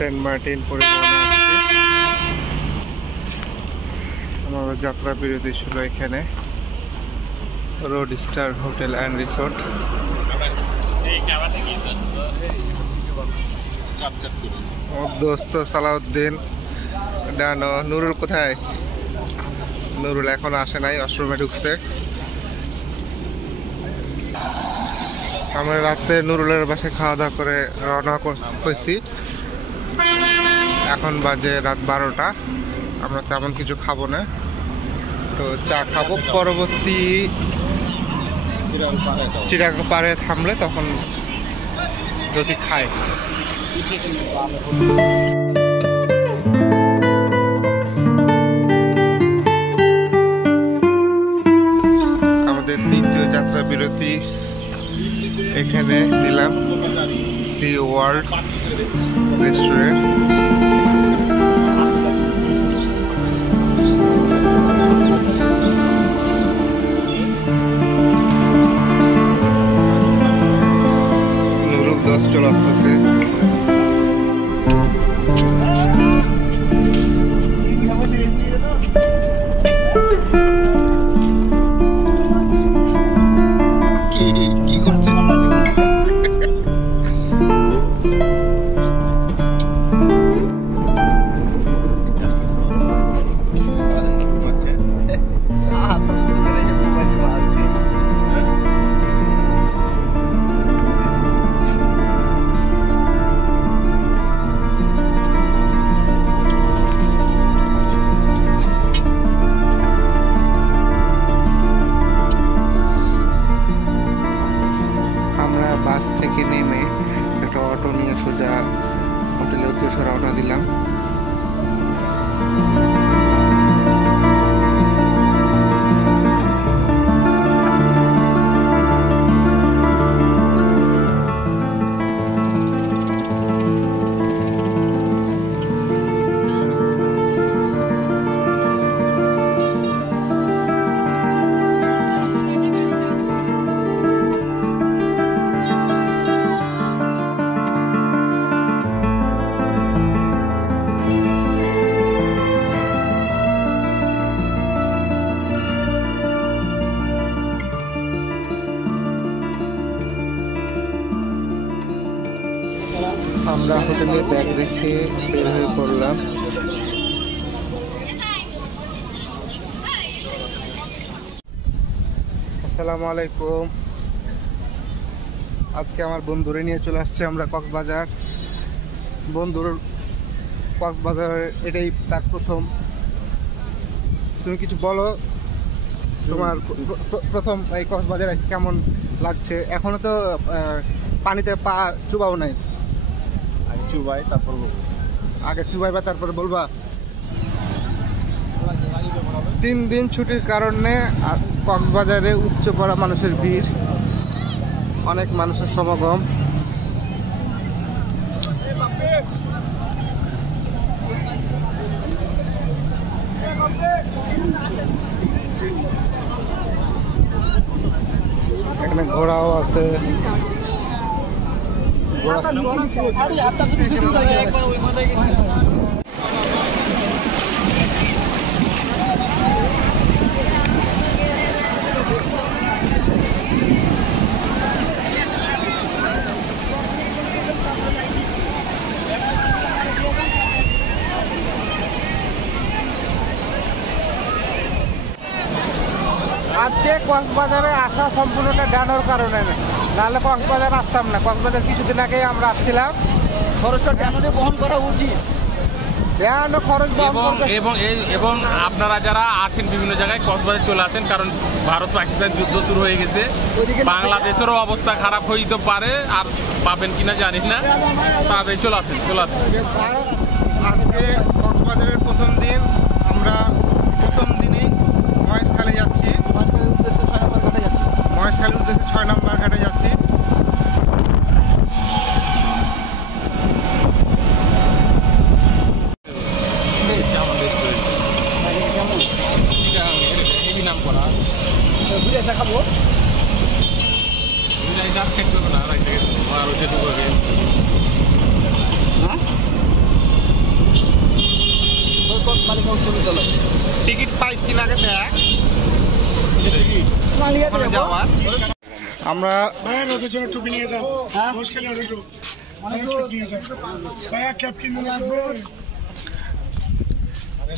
Saint Martin পরিবহনে আসছি। আমাদের যাত্রা বিরতি ছিল এখানে road star hotel and resort. দোস্ত সালাউদ্দিন ডানো। নুরুল কোথায়? নুরুল এখন আসে নাই, অশ্রমে ঢুকছে। আমরা রাত্রে নুরুলের বাসায় খাওয়া দাওয়া করে রওনা করছি। এখন বাজে রাত 12টা। আমরা তেমন কিছু খাবো না, তো চা খাবো। পরবর্তী চিড়াঙ্গা পাড়ে থামলে তখন যদি খাই। আমাদের দ্বিতীয় যাত্রা বিরতি এখানে নিলাম, সি ওয়ার্ল্ড রেস্টুরেন্ট। নুরুল দশ চলে আসতেছে। বাস থেকে নেমে একটা অটো নিয়ে সোজা হোটেলের উদ্দেশ্যে রওনা দিলাম। আমরা হোটেলে ব্যাগ রেখে বের হয়ে পড়লাম। আসসালামু আলাইকুম। আজকে আমার বন্ধুরে নিয়ে চলে আসছে আমরা কক্সবাজার। বন্ধুর কক্সবাজারের এটাই তার প্রথম। তুমি কিছু বলো, তোমার প্রথম এই কক্সবাজারে কেমন লাগছে? এখনো তো পানিতে পা চুবাও নাই। চুবাই তারপর আগে চুবাইবা তারপরে বলবা। 3 দিন ছুটির কারণে কক্সবাজারে উচ্চ পড়া মানুষের ভিড়, অনেক মানুষের সমাগম। এখানে ঘোড়াও আছে। আজকে কক্সবাজারে আসা সম্পূর্ণটা ডানোর কারণে, নাহলে কক্সবাজার আসতাম না। কক্সবাজার কিছুদিন আগেই আমরা আসছিলাম। খরচটা ডানোরে বহন করা উচিত। এবং আপনারা যারা আছেন বিভিন্ন জায়গায় কক্সবাজার চলে আসেন, কারণ ভারত পাকিস্তান যুদ্ধ শুরু হয়ে গেছে। বাংলাদেশেরও অবস্থা খারাপ হইতে পারে, আর পাবেন কিনা জানি না। তাড়াতাড়ি চলে আসেন। আজকে কক্সবাজারের প্রথম দিন। আমরা প্রথম দিনই মহেশখালী যাচ্ছি। মহেশখালীর উদ্দেশ্যে 6 নম্বর ঘাটে যাচ্ছি। দেখাবো মালিকা চলে চলো টিকিট পাইস কিনা আগে দেখ মালিকা যাওয়ার আমরা ভাইয়া ওদের জন্য টুপি নিয়ে যাও মুশকিল হলো একটু নিয়ে যাও ভাইয়া ক্যাপ কিনে লাগবে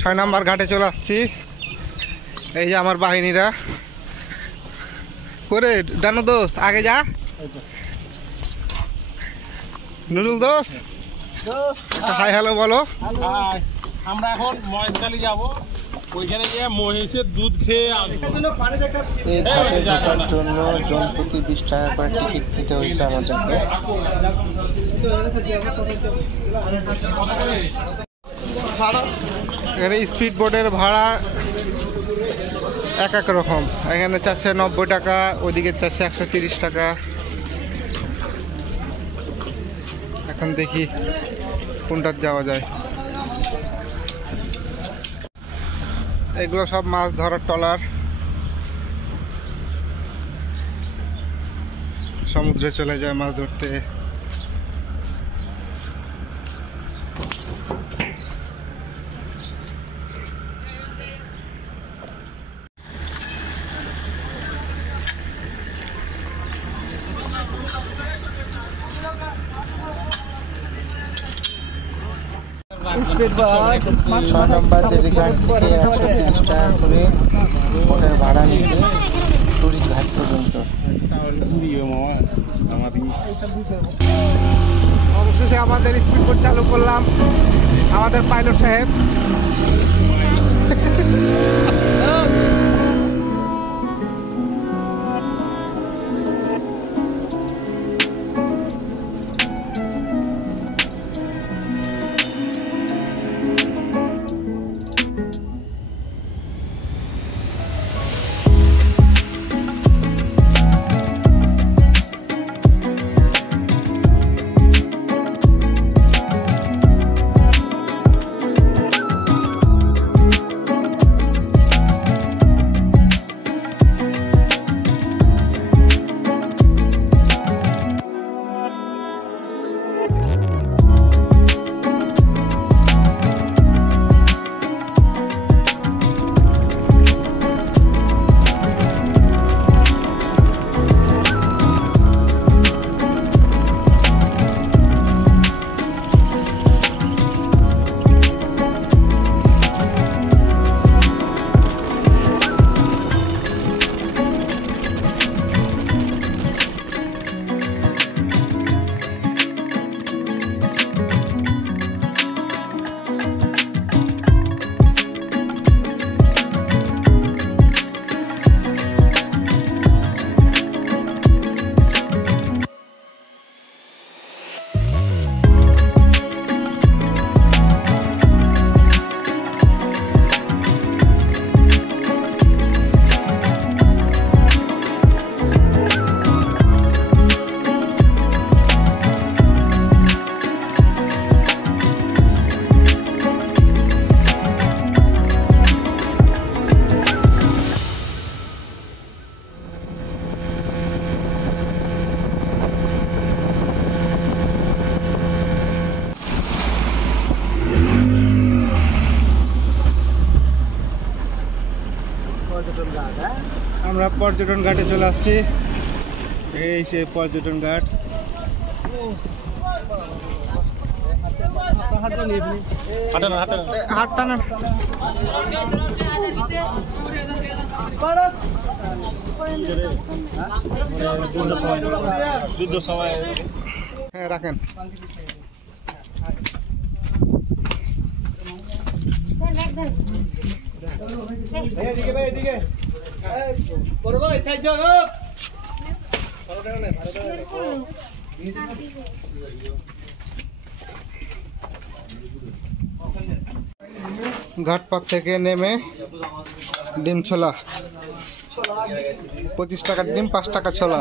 6 নম্বর ঘাটে চলে আসছি। এই যে আমার বাহিনীরা করে ডানো দোস্ত আগে যা। নুরুল দোস্ত হাই হ্যালো বলো। আমরা এখন মহেশখালী যাব, ওইখানে গিয়ে মহিষের দুধ খেয়ে আসবো। এই ঘাটে ঢোকার জন্য জন প্রতি 20 টাকা করে টিকিট নিতে হয়েছে আমাদেরকে। এখানে স্পিড বোটের ভাড়া এক রকম, এখানে চাচ্ছে 90 টাকা, ওইদিকে চাচ্ছে 130 টাকা। এখন দেখি কোনটার যাওয়া যায়। এগুলো সব মাছ ধরার ট্রলার, সমুদ্রে চলে যায় মাছ ধরতে। স্পিড বোট 6 নম্বর জেরিঘাট থেকে 130 টাকা করে বোটের ভাড়া নিচ্ছে টুরিস্ট ঘাট পর্যন্ত। অবশেষে আমাদের স্পিড বোট চালু করলাম আমাদের পাইলট সাহেব। আমরা পর্যটন ঘাটে চলে আসছি। এই সে পর্যটন ঘাট। হাটটা না যুদ্ধ সময় হ্যাঁ রাখেন। ঘাটপাত থেকে নেমে ডিম ছোলা 25 টাকার ডিম, 5 টাকা ছোলা।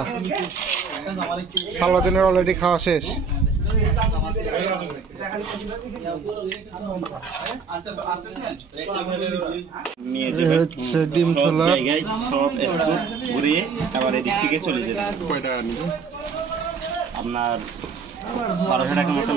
সালাদিনের অলরেডি খাওয়া শেষ। হচ্ছে ডিম ছোলা। সব ঘুরিয়ে আবার এদিক থেকে চলে যেতে আপনার 1200 টাকা মতো